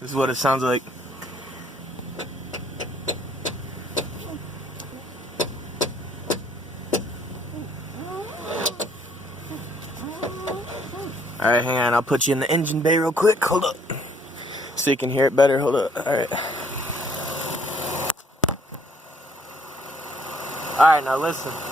This is what it sounds like. Alright, hang on. I'll put you in the engine bay real quick. Hold up. So you can hear it better. Hold up. Alright. Alright, now listen.